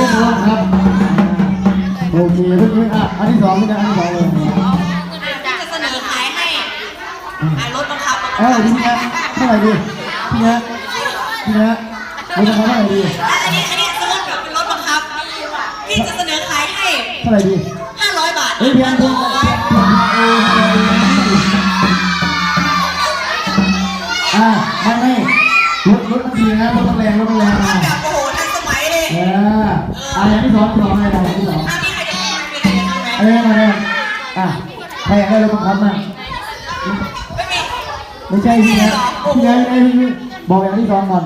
บังอะคับใครเคยเล่นรถบังคับอ่าโอเคเพื่อนๆอะอันที่สองนี่นะอันที่สองเลยที่จะเสนอขายให้อ่ารถบังคับรถเอบัองพี่คับนะเท่าไหร่ดีพี่นะพี่นะรถบังคับเท่าไหร่ดีอันนี้อันนี้สมมติแบบเป็นรถบังคับพี่จะเสนอขายให้เท่าไหร่ดี500บาทเอ้ยพี่อันพี่500อ่าไม่ไม่รถรถมันดีนะรถมันแรงรถมันแรงถ้า อะอย่างที่สองที่สองอะไรอย่างที่สองถ้ามีใครจะมีใครจะทำไหมเอ้ยมาเนี่ยอะใครอยากได้รถบังคับมั่งไม่มี ไม่ใช่พี่นะพี่นะพี่นะพี่บอกอย่างที่สองก่อน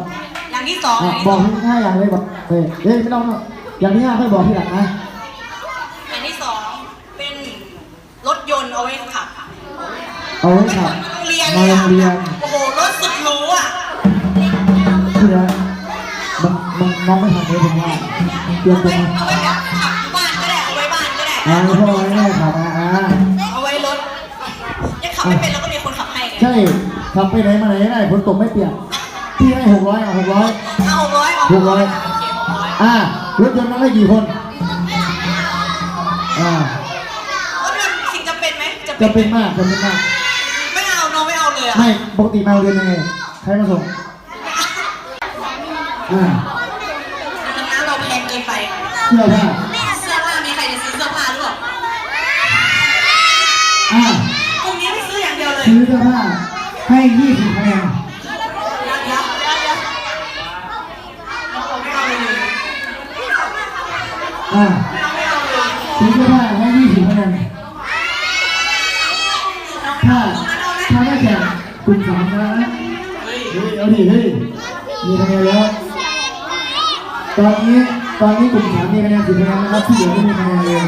อย่างที่สองอะย่างที่บออกที่ห้าอย่างเลยบอกเอ้ยเอ้ยไม่ต้องนะอย่างที่ห้าค่อยบอกที่หลังนะอย่างที่สองเป็นรถยนต์เอาไว้ขับเอาไว้ขับโรงเรียนมาเลยโรงเรียนโอ้โหรถสุดหรูอะพี่นะมันมันน้องไม่ทำเลยผมว่า เตรียมเอาตัวไว้มาเอาไว้แบบขับอยู่บ้านก็ได้ เอาไว้บ้านก็ได้ อ่าพ่อไว้แม่ขับอะอ่าเอาไว้รถยังขับไม่เป็นแล้วก็มีคนขับให้ไงใช่ขับไปไหนมาไหนได้ฝนตกไม่เปียกพี่ให้หกร้อยอะหกร้อย เอาหกร้อยเอาหกร้อย โอเคหกร้อยอ่ารถยนต์นั่งได้กี่คนอ่ารถยนต์สิ่งจะเป็นไหมจะเป็นมากจะเป็นมากไม่เอาน้องไม่เอาเลยอะไม่ปกติมาโรงเรียนยังไงใครมาส่งอ่า ดังนั้นเราแพงเกินไป เสื้อผ้าเสื้อผ้ามีใครจะซื้อเสื้อผ้าหรือเปล่าอ่ากลุ่มนี้ไม่ซื้ออย่างเดียวเลยซื้อเสื้อผ้าให้ยี่สิบคะแนนเดี๋ยวเดี๋ยวเดี๋ยวเดี๋ยวน้องบอกไม่เอาเลยอ่าไม่เอาไม่เอาเลยซื้อเสื้อผ้าให้ยี่สิบคะแนนน้องถ้าเอาไหมถ้าได้แข่งกลุ่มสามนะเฮ้ยเฮ้ยเอาดิเฮ้ยมีคะแนนแล้วตอนนี้ ตอนนี้กลุ่มสามมีคะแนนสิบคะแนนนะครับที่เหลือไม่มีคะแนนเลย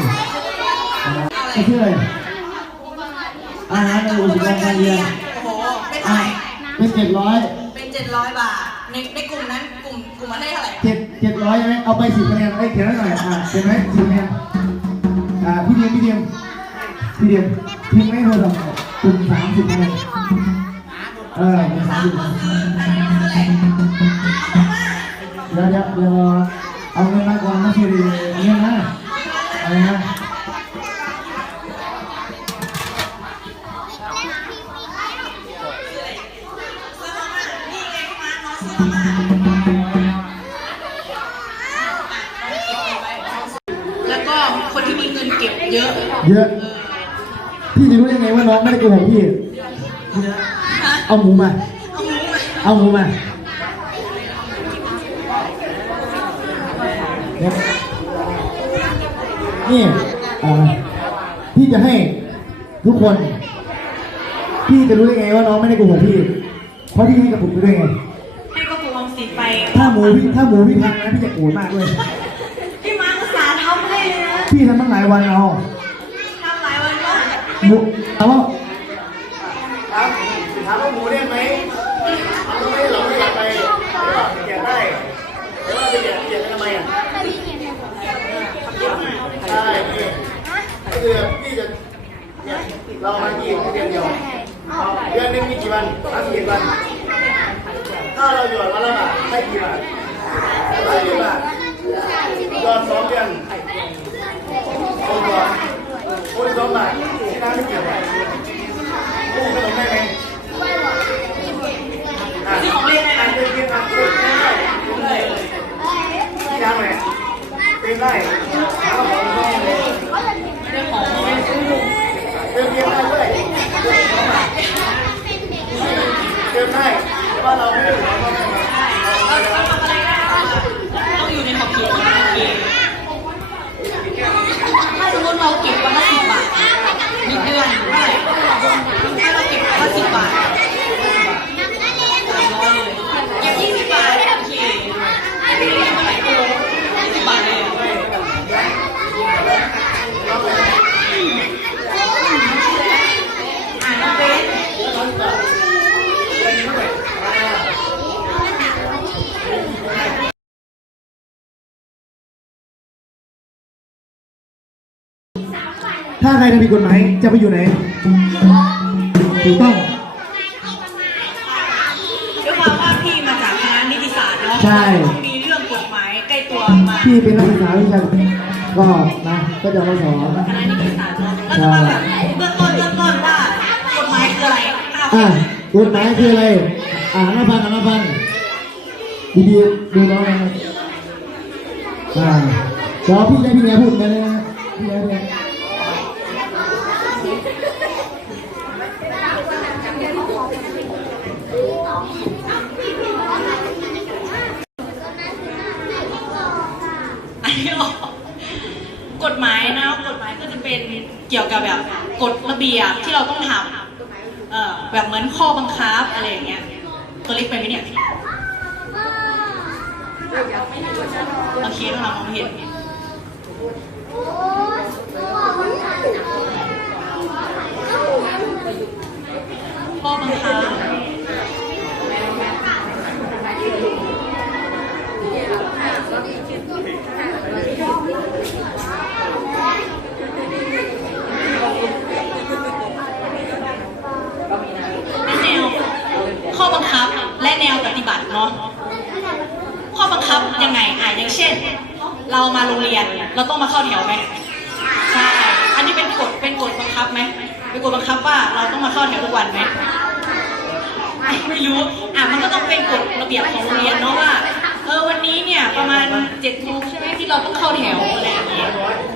ไม่เชื่อเลยอาหารในอุปกรณ์การเรียนโอ้โหไม่อะเท่าไหร่เป็นเจ็ดร้อยเป็นเจ็ดร้อยบาทในในกลุ่มนั้นกลุ่มกลุ่มมันได้เท่าไหร่เจ็ดเจ็ดร้อยใช่ไหมเอาไปสิบคะแนนไอ้ยเขียนไว้หน่อยอะเขียนไว้สิบคะแนนอ่าพี่เดียมพี่เดียมพี่เดียมพิมพ์ไม่โทรศัพท์กลุ่มสามสิบคะแนนเออกลุ่มสามสิบคะแนนเดี๋ยวเดี๋ยวเดี๋ยว เอาเงินมาก่อนนะพี่เดียเอาเงินนะอะไรนะซื้อมาม่านี่ไงพี่มาน้องซื้อมาม่าแล้วก็คนที่มีเงินเก็บเยอะเยอะ พี่จะรู้ยังไงว่าน้องไม่ได้โกหกพี่ เอาหมูมา เอาหมูมาเอาหมูมา นี่ยนี่อ่าพี่จะให้ทุกคน พี่จะรู้ได้ไงว่าน้องไม่ได้โกหกพี่ เพราะพี่ให้กระปุกไปด้วยไง ให้กระปุกออมสินไป ถ้าหมูพี่ถ้าหมูพี่พังนะพี่จะโกรธมากเลย พี่มาอุตส่าห์ทำให้เลยนะ พี่ทำตั้งหลายวันเอาทำหลายวันก็หมูถามว่าถามถามว่าหมูได้ไหมไม่เราไม่อยากไปอยากได้แต่ว่าไปอยากอยากทำไมอะ ใช่พี่ก็คือพี่จะ เรามากี่เดือนเดียวเดือนนึงมีกี่วันสามสิบวัน ถ้าเราหยอดวันละบาทได้กี่บาทได้กี่บาทหยอดสองเดือนสองหยอดโอ้ยสองบาทที่ร้านไม่เกี่ยวเลยกู้ขนมได้ไหมอะซื้อของเล่นได้ไหมอะเล่นเกมอะเล่นได้เล่นได้ที่ร้านไหนเล่นได้หาของเข้าเลยไม่ได้ของไม่ได้ซื้อ เดินเกมได้ด้วยเดินได้แต่ว่าเราไม่ได้หัวเราไม่ได้เราเราทำอะไรต้องอยู่ในขอบเขตของเราเคถ้าสมมติเราเก็บวันละสิบบาทมีเดือนเท่าไหร่ถ้าเราเก็บวันก็บยี่สิบบ ถ้าใครทำผิดกฎหมายจะไปอยู่ไหน ถูกต้อง ด้วยความว่าพี่มาจากคณะนิติศาสตร์เนาะใช่ ต้องมีเรื่องกฎหมายใกล้ตัวมาพี่เป็นนักศึกษาวิชาก็นะก็จะมาสอนคณะนิติศาสตร์เนาะแล้วจะมาแบบเบื้องต้นเบื้องต้นว่ากฎหมายคืออะไรอ้าวอะกฎหมายคืออะไร อ่าน้าฟังกันน้าฟังดีๆดูน้องนะครับอ่าเดี๋ยวพี่จะพี่แกพูดกันเลยนะพี่แกพี่แก อันนี้ออก กฎหมายนะกฎหมายก็จะเป็นเกี่ยวกับแบบกฎระเบียบที่เราต้องทำเอ่อแบบเหมือนข้อบังคับอะไรอย่างเงี้ยตัวเล็กไปไหมเนี่ยโอเคน้องๆมองเห็นข้อบังคับ และแนวข้อบังคับและแนวปฏิบัติเนาะข้อบังคับยังไงอะอย่างเช่น เรามาโรง เราต้องมาเข้าแถวไหมใช่ อันนี้เป็นกฎเป็นกฎบังคับไหมเป็นกฎบังคับว่าเราต้องมาเข้าแถวทุกวันไหมไม่รู้อะมันก็ต้องเป็นกฎระเบียบของโรงเรียนเนาะว่าเออวันนี้เนี่ยประมาณเจ็ดโมงใช่ไหมที่เราต้องเข้าแถวอะไรอย่างเงี้ย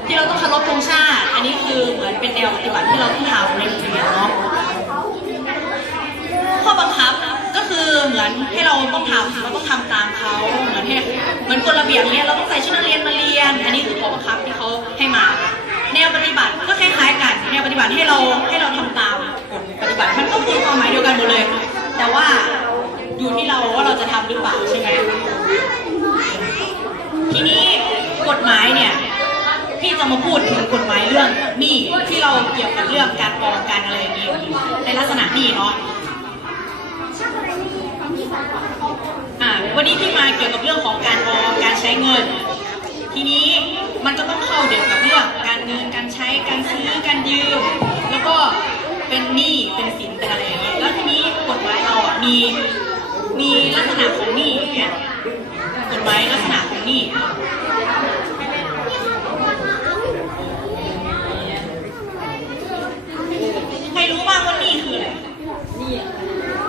ที่เราต้องเคารพธงชาติ อันนี้คือเหมือนเป็นแนวปฏิบัติที่เราต้องทำในโรงเรียนเนาะข้อบังคับ เหมือนให้เราต้องทำเราต้องทำตามเขาเหมือนให้เหมือนกฎระเบียบเนี้ยเราต้องใส่ชุดนักเรียนมาเรียน อันนี้คือข้อบังคับที่เขาให้มา แนวปฏิบัติก็คล้ายๆกัน แนวปฏิบัติให้เราให้เราทำตามกฎปฏิบัติมันก็คือความหมายเดียวกันหมดเลย แต่ว่าอยู่ที่เราว่าเราจะทำหรือเปล่าใช่ไหมทีนี้กฎหมายเนี่ยพี่จะมาพูดถึงกฎหมายเรื่องหนี้ที่เราเกี่ยวกับเรื่องการออมการอะไรอย่างนี้ในลักษณะหนี้เนาะ อ่า วันนี้ที่มาเกี่ยวกับเรื่องของการออมการใช้เงิน ทีนี้มันก็ต้องเข้าเกี่ยวกับเรื่องการเงินการใช้การซื้อการยืม แล้วก็เป็นหนี้เป็นสินเป็นอะไรอย่างเงี้ยแล้วทีนี้กฎหมายเราอะมีมีลักษณะของหนี้อย่างเงี้ยกฎหมายลักษณะของหนี้ใครรู้บ้างว่าหนี้คืออะไร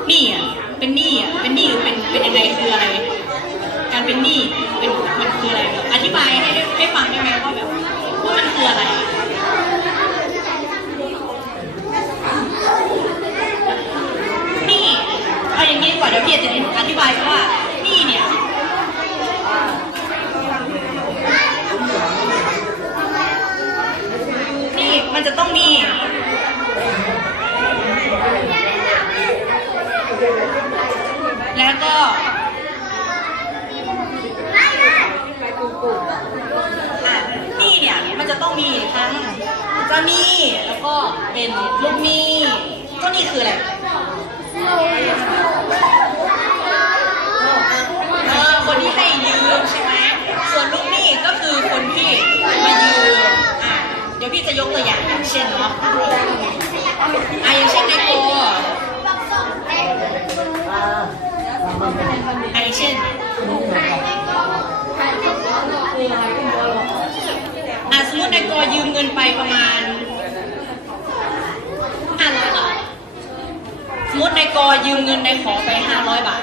หนี้อะเป็นหนี้อะเป็นหนี้เป็นเป็นยังไงคืออะไรเป็นหนี้ เป็น มัน คืออะไรอธิบายให้ได้ให้ฟังได้ไหมว่าแบบว่ามันคืออะไรนี้เอาอย่างนี้ดีกว่าเดี๋ยวพี่จะอธิบายว่านี้เนี่ยนี่มันจะต้องมีแล้วก็อะหนี้เนี่ยมันจะ ต้องมีทั้งเจ้าหนี้แล้วก็เป็นลูกหนี้เจ้าหนี้คืออะไรเออคนที่ให้ยืมใช่ไหมส่วนลูกหนี้ก็คือคนที่มายืมอะเดี๋ยวพี่จะยกตัวอย่างอย่างเช่นเนาะอะอย่างเช่นในโกอันนี้เช่น สมมตินายกอยืมเงินไปประมาณ500บาทสมมตินายกอยืมเงินนายขอไป500บาท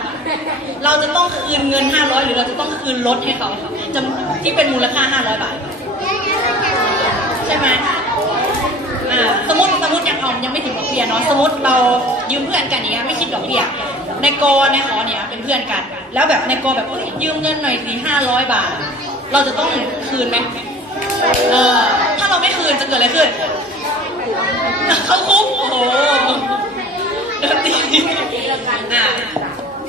เราจะต้องคืนเงิน500หรือเราจะต้องคืนรถให้เขาจำที่เป็นมูลค่า500บาท ใช่ไหมอ่าสมมติสมมติยังเอายังไม่ถึงดอกเบี้ยเนาะสมมติเรายืมเพื่อนกันอย่างเนี้ยไม่คิดดอกเบี้ยในกอในขอเนี่ยเป็นเพื่อนกัน แล้วแบบในกอแบบยืมเงินหน่อยสิห้าร้อยบาท เราจะต้องคืนไหม เออถ้าเราไม่คืนจะเกิดอะไรขึ้นเขาคุกโอ้โหดนตีอ่า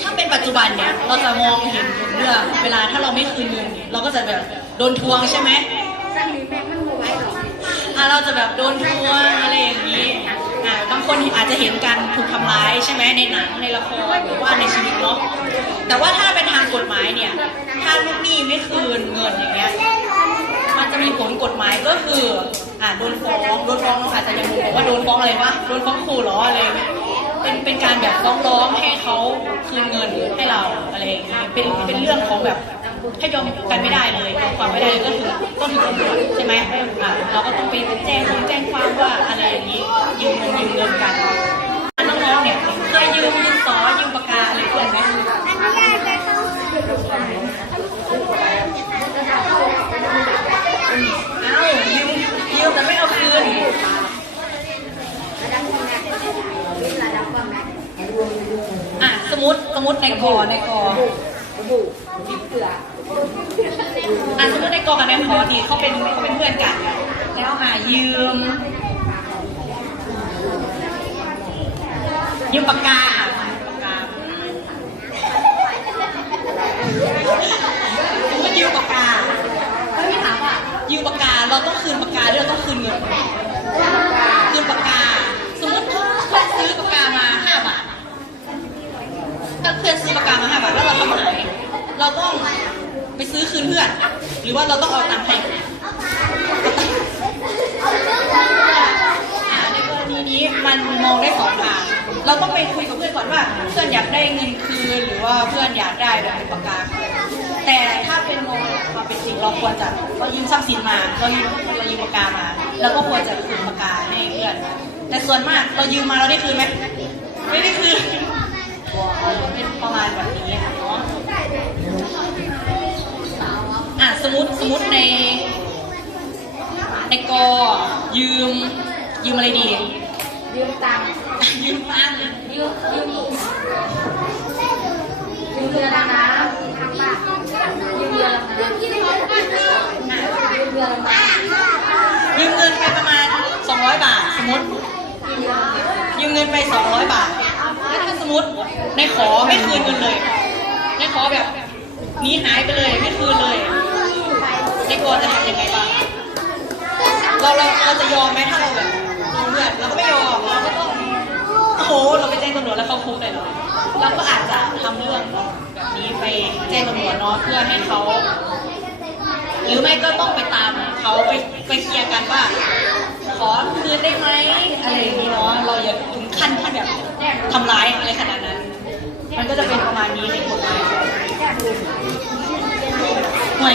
ถ้าเป็นปัจจุบันเนี่ยเราจะมองเห็นเรื่องเวลาถ้าเราไม่คืนเงินเราก็จะแบบโดนทวงใช่ไหมอะเราจะแบบโดนทวงอะไรอย่างนี้อะบางคนอาจจะเห็นการถูกทำร้ายใช่ไหมในหนังในละครหรือว่าในชีวิตเนาะแต่ว่าถ้าเป็นทางกฎหมายเนี่ยถ้าลูกหนี้ไม่คืนเงินอย่างเงี้ย จะมีผลกฎหมายก็คืออ่าโดนฟ้องโดนฟ้องอาจจะยังงงบอกว่าโดนฟ้องอะไรวะโดนฟ้องครูเหรออะไรเงี้ยเป็นเป็นการแบบฟ้องร้องให้เขาคืนเงินให้เราอะไรอย่างเงี้ยเป็นเป็นเรื่องของแบบถ้ายอมกันไม่ได้เลยความไม่ได้ก็คือต้องถึงตำรวจใช่ไหมอ่าเราก็ต้องไปแจ้งแจ้งความว่าอะไรอย่างนี้ยืมเงินยืมเงินกันน้องๆเนี่ยเคยยืมยืมสอยืมปากกาอะไรเพื่อนไหม เอายืมยืมแต่ไม่เอาคืน อะส มมติสมมติในกอในกออะสมมติในกอกับในขอนี่เขาเป็นเขาเป็นเพื่อนกัน แล้วอะยืม ยืมปากกาอะปากกาสมมติยืมปากกาแล้วพี่ถามว่ายืมปากกาเราต้องคืนปากกาหรือเราต้องคืนเงิน คืนปากกา สมมติเพื่อนซื้อปากกามาห้าบาท ถ้าเพื่อนซื้อ ปากกามาห้าบาทแล้วเราทำหายเราต้องไปซื้อคืนเพื่อน หรือว่าเราต้องเอาตังค์ให้อ่าในกรณีนี้มันมองได้สองทาง เราต้องไปคุยกับเพื่อนก่อนว่า เพื่อนอยากได้เงินคืนหรือว่าเพื่อนอยากได้แบบเป็นปากกาคืนแต่ถ้าเป็นมองความเป็นจริงเราควรจะเรายืมทรัพย์สินมาเรายืมเรายืมปากกามาเราก็ควรจะคืนปากกาให้เพื่อน แต่ส่วนมากเรายืมมาเราได้คืนไหมไม่ได้คืน เป็นประมาณแบบนี้ค่ะเนาะอะสมมติสมมติใน ในกอยืม ยืมอะไรดี ยืมตังค์ยืมตังค์ยืมยืมยืมเรือดำน้ำทางบ้านยืมเรือดำน้ำยืมเรือดำน้ำยืมเงินไปประมาณ 200 บาท สมมติยืมเงินไป 200 บาท แล้วถ้าสมมติในขอไม่คืนเงินเลยในขอแบบหนีหายไปเลยไม่คืนเลยในกอจะทำยังไงบ้างเราเราเราจะยอมไหมถ้าเราแบบโดนเพื่อนเราก็ไม่ยอมเราก็ต้องโอ้โหเราไปแจ้งตำรวจแล้วเขาคุกเลยเหรอเราก็อาจจะทำเรื่องแบบนี้ไปแจ้งตำรวจเนาะเพื่อให้เขาหรือไม่ก็ต้องไปตามเขาไปไปเคลียร์กันว่า ขอคืนได้ไหมอะไรอย่างนี้เนาะเราอย่าถึงขั้นที่แบบ ทำร้ายอะไรขนาดนั้น มันก็จะเป็นประมาณนี้ในกฎหมายห่วย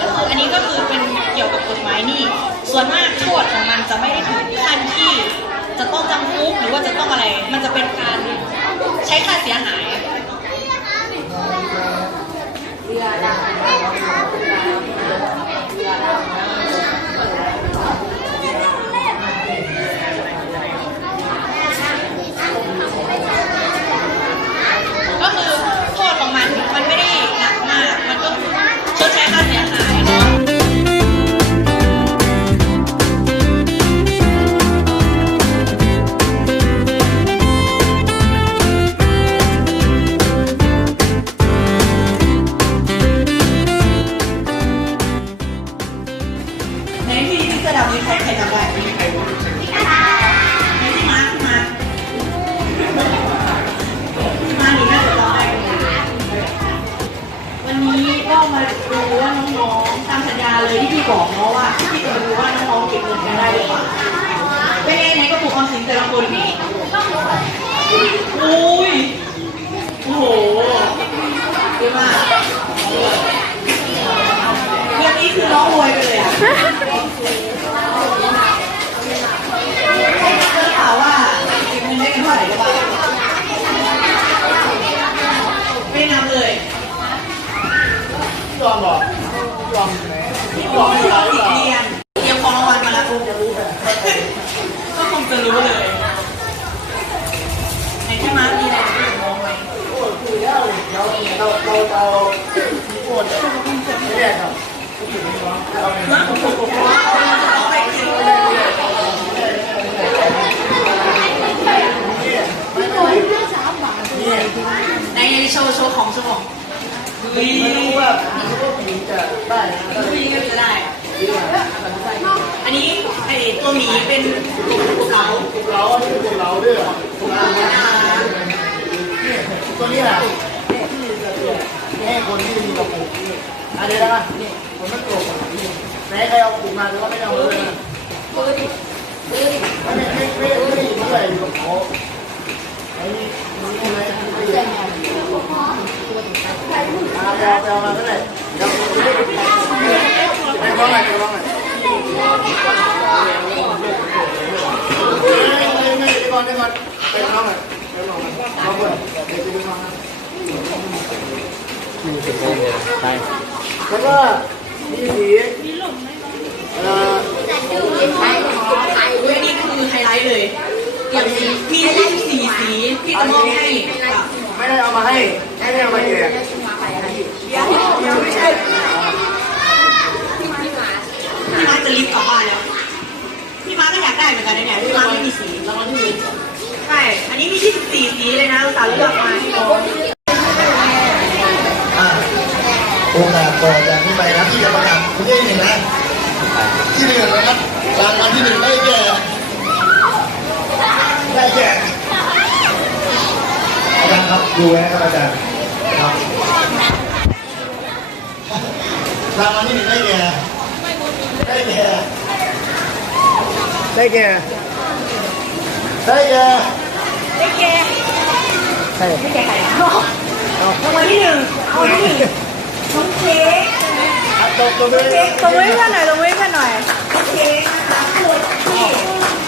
ก็คืออันนี้ก็คือเป็นเกี่ยวกับกฎหมายนี่ส่วนมากโทษของมันจะไม่ได้ถึงขั้นที่จะต้องจำคุกหรือว่าจะต้องอะไร มันจะเป็นการใช้ค่าเสียหายเรือดำ โชว์โชว์ของโชว์ของเฮ้ยไม่รู้ว่าผู้หญิงจะได้นะผู้หญิงก็จะได้อันนี้ไอตัวหมีเป็นเสาพวกเราที่พวกเราด้วยพวกเราตัวนี้แหละที่จะให้คนที่มีกระปุกอันนี้นะใครเอาถุงมาหรือว่าไม่เอาเลยนะไม่ไม่ไม่ไม่ไม่ไม่ใส่อยู่โอ้ไอ้นี่นี่ใช่ไหมไม่ใช่เอาไปเอาไปเอามาก็ได้เดี๋ยวไปร้องหน่อยไปร้องหน่อยไม่ไม่ ไม่ไปก่อนไปก่อนไปร้องหน่อยไปร้องหน่อยร้องก่อนเดี๋ยวจะไปฟังนะแล้วก็มีสีเอ่อเว้ยนี่คือไฮไลท์เลยอย่างนี้มีสีสีสีที่จะมอบให้ ไม่ได้เอามาให้ไม่ได้เอามาแจกเดี๋ ยวเดี๋ยวไม่ใช่พี่มาร์คจะลิฟต์กลับบ้านแล้ว พี่มาก็อยากได้เหมือนกันนะเนี่ยพี่มาไม่มีสีรางวัลที่หนึ่งใช่ อันนี้มี24สีเลยนะสาห์เลือกมาให้น้องอ่าโอกาสต่อจากนี้ไปนะที่จะประกาศคุณได้หนึ่งนะที่หนึ่งนะครับรางวัลที่หนึ่งได้แก่ได้แก่อาจารย์ครับดูไว้นะครับอาจารย์ รางวัลที่หนึ่งได้แก่ได้แก่ได้แก่ได้แก่ ได้แก่ ใช่ ได้แก่ใครรางวัลที่หนึ่งรางวัลที่หนึ่งน้องเค้ก ตบตัวด้วย เค้กตรงนี้เพื่อนหน่อยตรงนี้เพื่อนหน่อยน้องเค้กนะคะคนที่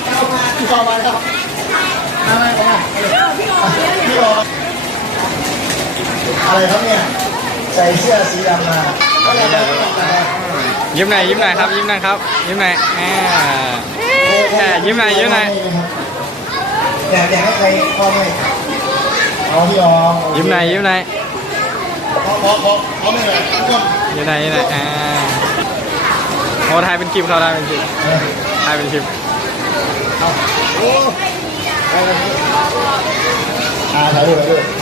เอามา พี่กอมาครับมามามา พี่ออมเนี่ย พี่กออะไรครับเนี่ย ใส่เสื้อสีดำมาก็เล ยได้ไม่ต้องการยิ้มหน่อยยิ้มหน่อยครับ ยิ้มหน่อยครับ ยิ้มหน่อยอ่าแค่ยิ้มหน่อยยิ้มหน่อยอยากอยากให้ใครพ่อให้เอาพี่ออมยิ้มหน่อยยิ้มหน่อยพอพอพอพอไม่เลยทุกคนยิ้มหน่อยยิ้มหน่อยอ่าโอ้ถ่ายเป็นคลิปเขาถ่ายเป็นคลิปเออถ่ายเป็นคลิปเอาโอ้ไปเลยอ่าถ่ายรูปถ่ายรูปอ่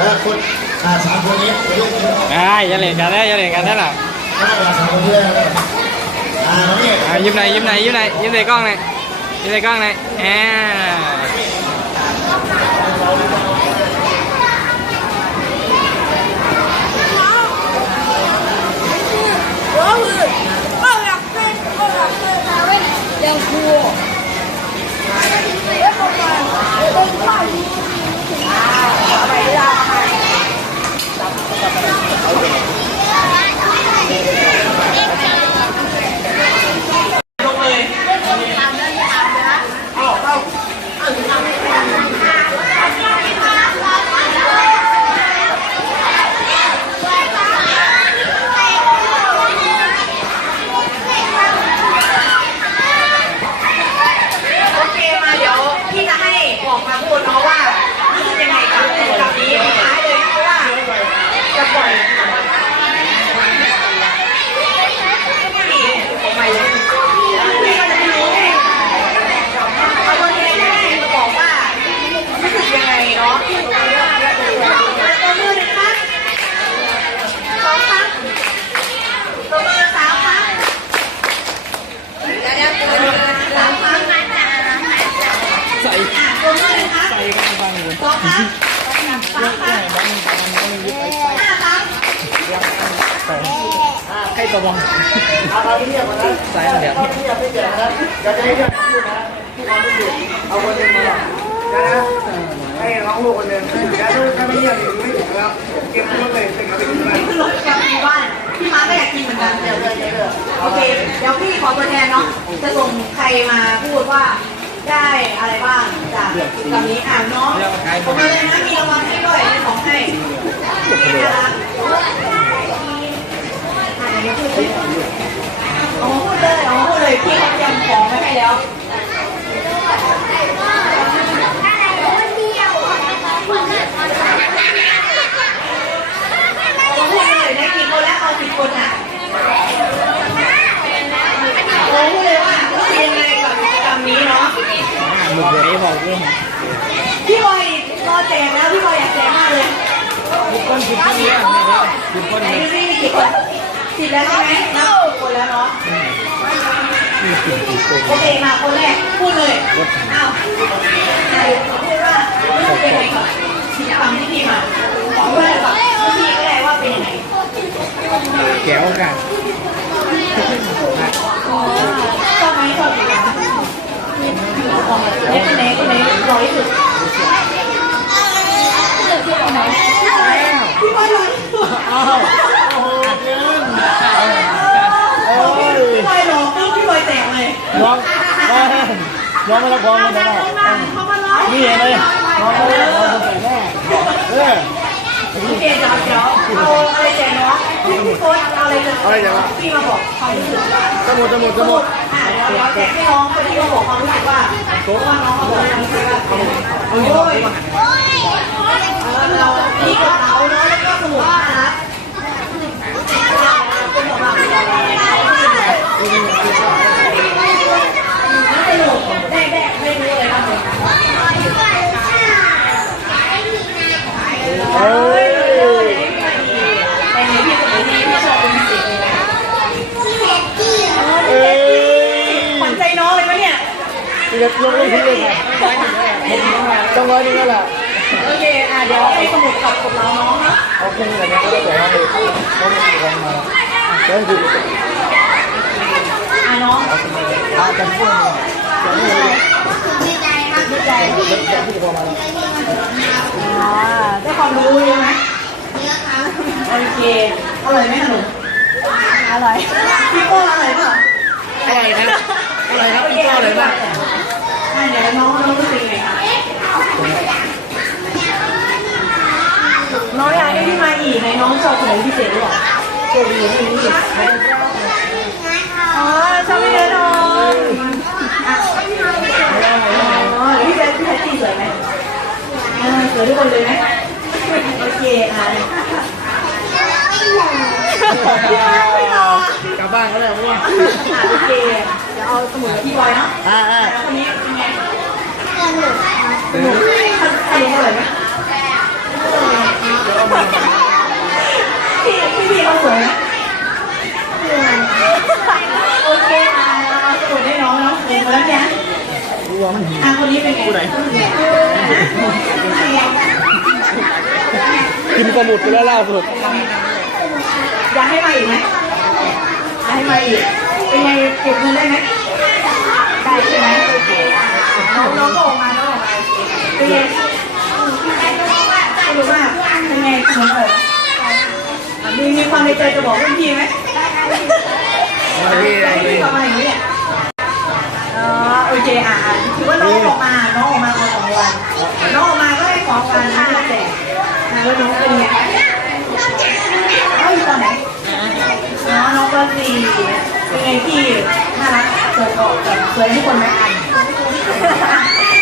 แล้วคนอ่าสามคนนี้ไปเรียกกันอ่าอย่าเล่นกันได้อย่าเล่นกันได้หรออ่าสามคนที่ได้แล้วอ่าแล้วนี่อ่ายิ้มหน่อยยิ้มหน่อยยิ้มหน่อยยิ้มใส่ กล้องหน่อยยิ้มใส่กล้องหน่อยอ่า ยังครูไปลา ลงเลย โอเคมาเดี๋ยวพี่จะให้บอกมาพูดเนาะว่ารู้สึกยังไงกับกับนี้ท้ายเลยเพราะว่าจะปล่อยพี่ผมไปเลยพี่ก็จะไม่รู้ไงเอาตัวเองได้มาบอกว่ารู้สึกยังไงเนาะมาตัวมือหนึ่งครั้งสองครั้งตัวมือสามครั้งเดี๋ยวเดี๋ยวตัวมือสามครั้ง ใส่ ตัวมือหนึ่งครั้ง ใส่กันฟังอยู่ สองครั้งสามครั้งห้าครั้ง ใกล้ตัวบอล เอาเราที่เรียกมาแล้ว สายมาเดี๋ยว เอาที่เรียกไม่แจกนะจะได้เรียกชื่อนะที่ความรู้สึกเอาคนหนึ่งมาหรอกนะนะให้น้องลูกคนหนึ่ง แล้วถ้าไม่เรียกถึงไม่ถึงแล้วเก็บรถเลยเป็นกับเป็นที่บ้นคือรถกลับที่บ้านพี่ม้าก็อยากกินเหมือนกันเดี๋ยวเดี๋ยเดี๋ยวเดี๋ยโอเค เดี๋ยวพี่ขอตัวแทนเนาะ จะส่งใครมาพูดว่าได้อะไรบ้างจากกับนี้อ่านน้องผมมาเลยนะมีรางวัลให้ด้วยของให้นี่นะคะเอามาพูดเลยเอามาพูดเลยพี่เขาเตรียมของไว้ให้แล้ว เอามาพูดเลยได้กี่คนแล้วเอากี่คนอะเอาพูดเลยว่ารู้สึกยังไงกับกิจกรรมนี้เนาะหลุดเลยบอกด้วยพี่บอยรอแจกแล้วพี่บอยอยากแจกมากเลยทุกคนทุกคนเนี่ยทุกคนไหนดูสิมีกี่คนสิบแล้วใช่ไหมนับกี่คนแล้วเนาะโอเคมาคนแรกพูดเลยอ้าวไหนพูดว่ารู้สึกยังไงกับฟังที่พี่มาบอกว่าแบบพี่ก็ได้ว่าเป็นยังไง แก้วกันชอบไหมชอบไหมเล็กคนไหนคนไหนร้อยสุดพี่บอยร้อยสุดอ้าวโอ้โหเกินโอ้ยพี่บอยร้องพี่บอยแตกเลยน้องน้องไม่รับความกันนะเขามาร้องนี่เห็นไหมน้องไม่รับความกันแน่เออ โอเคเดี๋ยวเดี๋ยวเอาอะไรแจกเนาะพี่โค้ดเอาอะไรจะพี่มาบอกความรู้สึกจะหมุดสมุดสมุดอ่าเดี๋ยวเราแจกให้น้องคนที่มาบอกความรู้สึกว่าโค้ดว่าน้องเขาบอกความรู้สึกว่าโอ้ยเราพี่กับเราเนาะแล้วก็สมุดน่ารักเป็นของเราสนุกได้ได้ไม่รู้เลยครับ เฮ้ย แต่ในพี่คนนี้พี่ชอบเป็นพิเศษเลยนะ เอ้ย ขวัญใจน้องเลยวะเนี่ย นี่ก็ ลงเลยทีเลยค่ะต้องร้อยนึงนั่นแหละโอเค อะเดี๋ยวให้สมุดกับกับเราน้องนะเอาค่นี้แหละนะก็ได้แต่ว่าเลยเขาไม่ได้ของมาแล้วดูอะน้องอาจารย์พูดจะไม่เลยดีใจครับดีใจแล้วจะพูดพอมาแล้วอ่าได้ความรู้เยอะไหมเยอะครับโอเคอร่อยไหมขนมอร่อยพี่โป้อร่อยเปล่าอะไรครับอะไรครับพี่ก้ออะไรบ้างอ่ะเดี๋ยวน้องน้องรู้สึกยังไงคะน้องอยากให้พี่มาอีกไหนน้องชอบขนมพิเศษหรือเปล่าโชคดีที่นี่อ๋อชอบไม่เยอะน้องอะอ๋อพี่แจ๊พี่แพตตี้สวยไหมอ่าสวยทุกคนเลยไหมโอเคอะพี่มาไม่รอกลับบ้านก็ได้เพราะว่าอะโอเค เดี๋ยวเอาสมุดกับพี่บอยเนาะอ่าอ่าแล้วคนนี้เป็นไงสนุกครับสนุกขนมอร่อยไหมพี่พี่พี่เขาสวยไหมโอเคอะเอาสมุดให้น้องเนาะเรียนมาแล้วเนี่ยรู้ว่ามันหิวอะคนนี้เป็นไงผู้ใดกินสมุดไปแล้วล่าสุดอยากให้มาอีกไหมอยากให้มาอีก เป็นไงเก็บเงินได้ไหมได้ใช่ไหมอเคอะน้องน้องก็ออกมาน้องออกมาเป็นไงสนุกมากเป็นไงสนุกเลยมีมีความในใจจะบอกรุ่นพี่ไหมพี่อยากให้พี่ทำอะไรอย่างนี้เนี่ยอ๋อโอเคอะถือว่าน้องออกมา น้องออกมาคนสองวัน น้องออกมาก็ให้ของกันนะแต่แล้วน้องเป็นไงเอ้ยตอนไหนน้องน้องก็ดี เป็นไงพี่น่ารักสวยบอกแบบสวยทุกคนไหม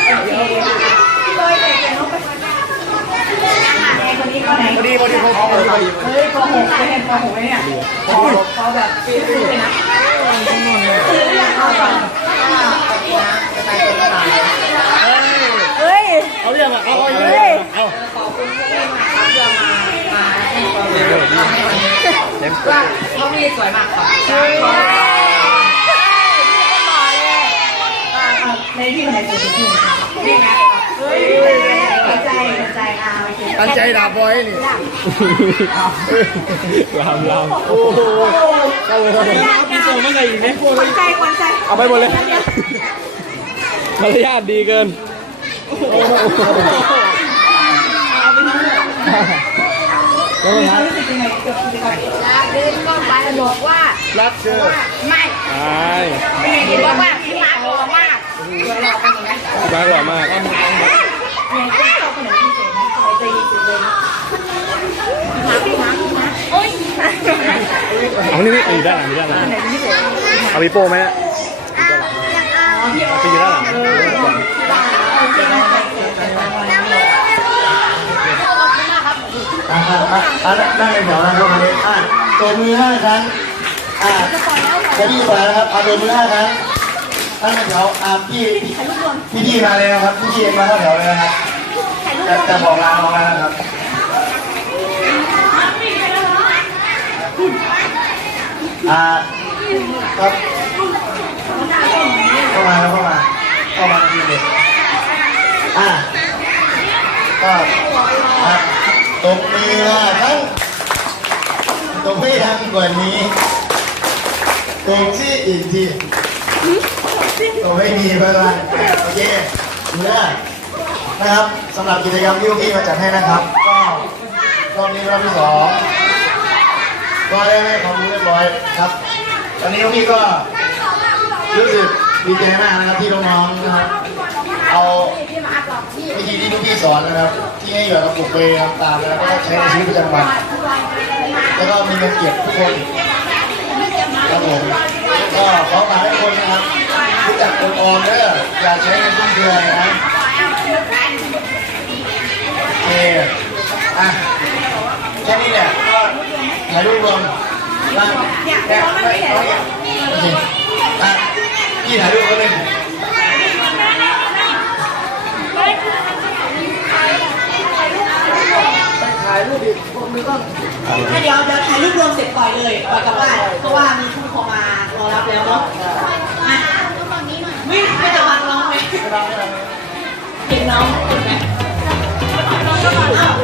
โอเคพี่บอยแต่งแต่งน้องไปแอร์คนนี้ก็ไหนพอดีพอดีพอพอพอดีเฮ้ยป .6 ไปเรียนป .6 เลยเนี่ยป .6 เขาแบบซื้อเลยนะซื้อหรือยังเอาก่อนเฮ้ยเอาเรื่องอะเอาเอาเอาเอาเขามี สวยมากครับในที่ไหนสวยที่นี่นี่นะเฮ้ยหัวใจหัวใจอาตั้งใจดาบอยนี่ลามลามโอ้โหเข้าเลยเข้าเลยพี่ส่งมาไงอีกไหมขวัญใจขวัญใจ เอาไปหมดเลยมารยาทดีเกิน มีความรู้สึกยังไงกับกิจกรรมนี้เดินก็ไปบอกว่ารักเธอไม่ใช่บอกว่าพี่มาหล่อมากบ้านหล่อมากเนี่ยคุณชอบขนมพิเศษนะสบายใจดีสุดเลยนะเอานี่นี่อยู่ด้านหลังอยู่ด้านหลังเอาพี่โป้ไหมเนี่ยอ๋อพี่ไปอยู่ด้านหลัง เออโอเคนะ อ่าอ่าอ่าอ่านั่งในแถวนะครับวันนี้อ่าตัวมือห้าครั้งอ่าจะพี่านะครับเอาตัวมือห้าครั้งตั้งในแถวอ่าพี่พี่พี่มาเลยนะครับพี่พี่มาเข้าแถวเลยนะครับจะจะบอกลาบอกลานะครับอ่าครับเข้ามาเข้ามาเข้ามาทีเด็กอ่าก็ครับ ตบมือทั้งตบไม่ดังกว่านี้ตบซี่อีกทีตบไม่มีเพื่อนโอเคเมื่อนะครับสำหรับกิจกรรมที่พี่มาจัดให้นะครับ ก็รอบนี้รอบที่สองก็ได้ให้ความรู้เรียบร้อยครับตอนนี้พี่ก็รู้สึกดีใจมากนะครับที่น้องๆนะครับเอา วิธีที่ลูกพี่สอนนะครับ ที่ให้หยอดกระปุกไปทำตามแล้วก็ใช้ในชีวิตประจำวัน แล้วก็มีเงินเก็บทุกคนครับผมก็ขอฝากให้ทุกคนนะครับรู้จักคนออมเด้ออย่าใช้เงินฟุ่มเฟือยนะโอเคอะแค่นี้แหละก็ถ่ายรูปรวมว่าแค่ไม่โอเคอะพี่ถ่ายรูปคนหนึ่ง ถ้าเดี๋ยวเดี๋ยวถ่ายรูปรวมเสร็จปล่อยเลยปล่อยกลับบ้านเพราะว่ามีผู้ปกครองมารอรับแล้วเนาะอะวิ่งไม่จะบังน้องไหมเห็นน้องเห็นไหมอ้าว